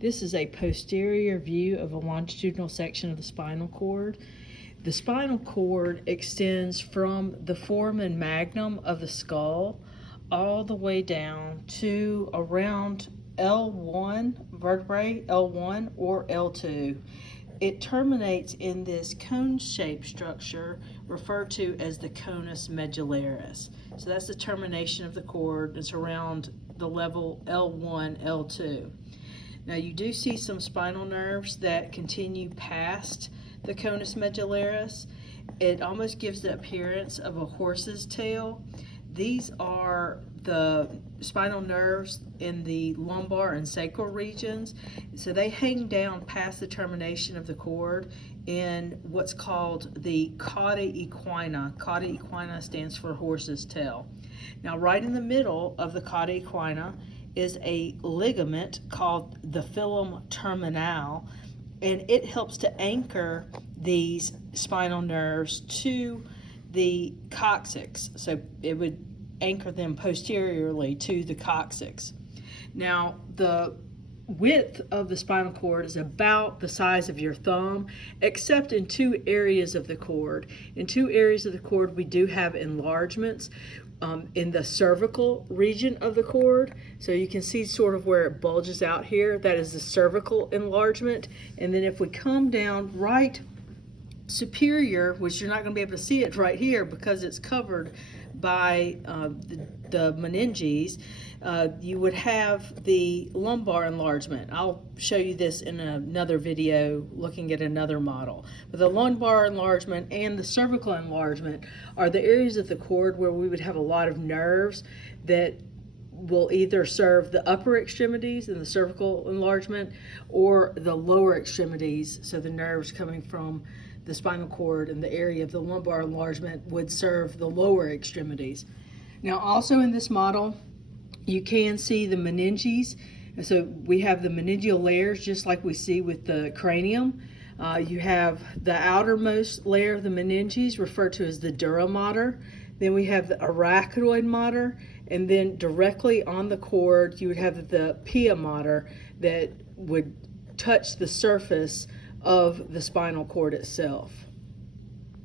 This is a posterior view of a longitudinal section of the spinal cord. The spinal cord extends from the foramen magnum of the skull all the way down to around L1 vertebrae, L1 or L2. It terminates in this cone-shaped structure referred to as the conus medullaris. So that's the termination of the cord. It's around the level L1, L2. Now you do see some spinal nerves that continue past the conus medullaris. It almost gives the appearance of a horse's tail. These are the spinal nerves in the lumbar and sacral regions. So they hang down past the termination of the cord in what's called the cauda equina. Cauda equina stands for horse's tail. Now right in the middle of the cauda equina is a ligament called the filum terminal, and it helps to anchor these spinal nerves to the coccyx. So it would anchor them posteriorly to the coccyx. Now the width of the spinal cord is about the size of your thumb, except in two areas of the cord. In two areas of the cord we do have enlargements. In the cervical region of the cord, so you can see sort of where it bulges out here, that is the cervical enlargement. And then if we come down right superior, which you're not going to be able to see it right here because it's covered by the meninges, you would have the lumbar enlargement. I'll show you this in another video looking at another model. But the lumbar enlargement and the cervical enlargement are the areas of the cord where we would have a lot of nerves that will either serve the upper extremities in the cervical enlargement or the lower extremities, so the nerves coming from the spinal cord and the area of the lumbar enlargement would serve the lower extremities. Now also in this model you can see the meninges, and so we have the meningeal layers just like we see with the cranium. You have the outermost layer of the meninges referred to as the dura mater. Then we have the arachidoid mater, and then directly on the cord you would have the pia mater that would touch the surface of the spinal cord itself.